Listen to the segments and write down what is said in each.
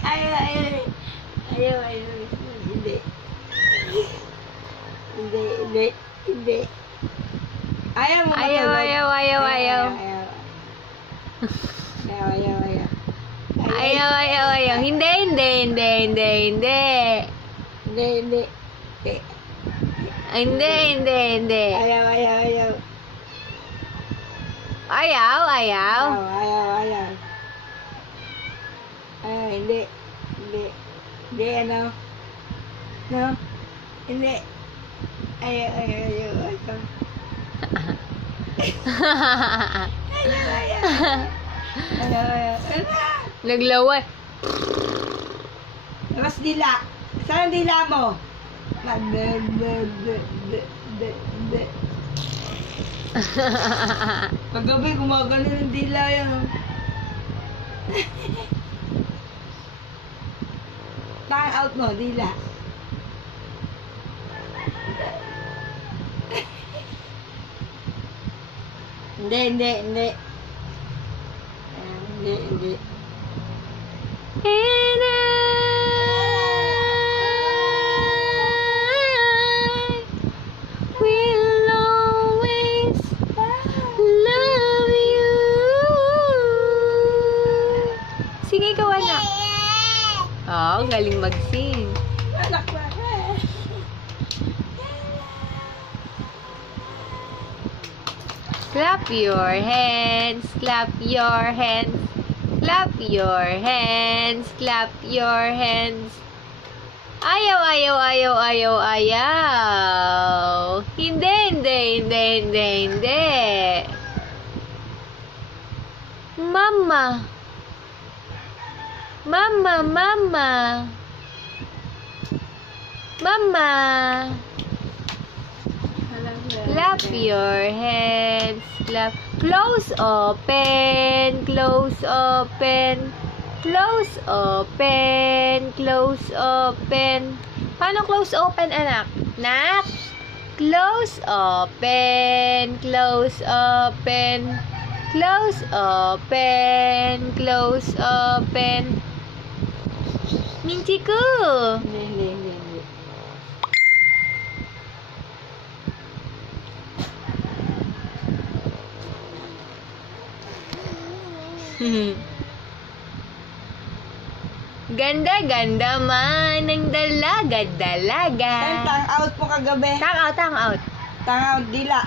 Ayaw. Hindi. Ayaw mo matulog. Ayaw. Hindi. Ayaw. Ayaw. Hindi. Ano? No? Hindi. Ayaw. Naglaway. Mas dila. Saan ang dila mo? Paggabi, gumagano ng dila yan. Tang out mo, dila. Hindi. And I will always love you. Sige ikaw, anak. Oh, galing mag-sing. Anak ba? Clap your hands, clap your hands, clap your hands, clap your hands. Ayaw. Hindi. Mama. Clap your hands. Clap. Close, open. Paano close, open, anak? Nak? Close, open. Minchi ko. Hindi. Ganda man ng dalaga. Tang out po kagabi. Tang out. Tang out, dila.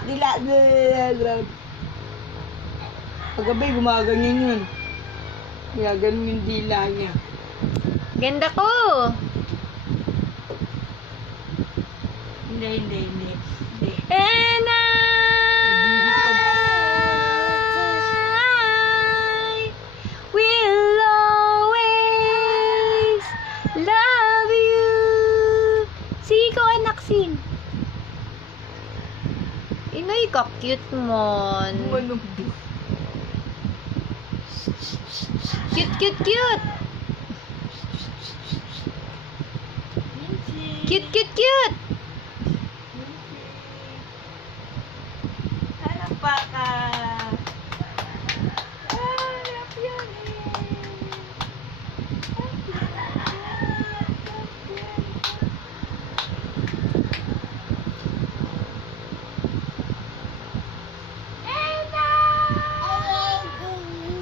Paggabi, gumaganyan yun. Ganun yung dila niya. Ganda ko. Hindi. And I will always love you. Sige ko, anak, sing. Inay ka, cute mon. Cute. Cute. Anak pa ka. Anak yan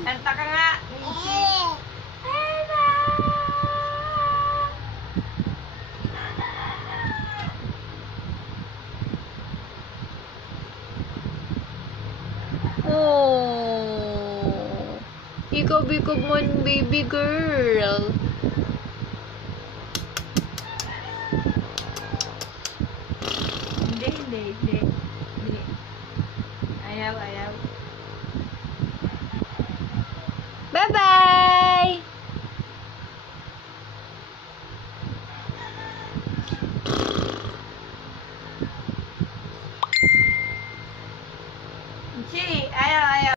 Kanta ka nga. Oh, ikaw man, baby girl. Hindi. Ayaw. Bye-bye!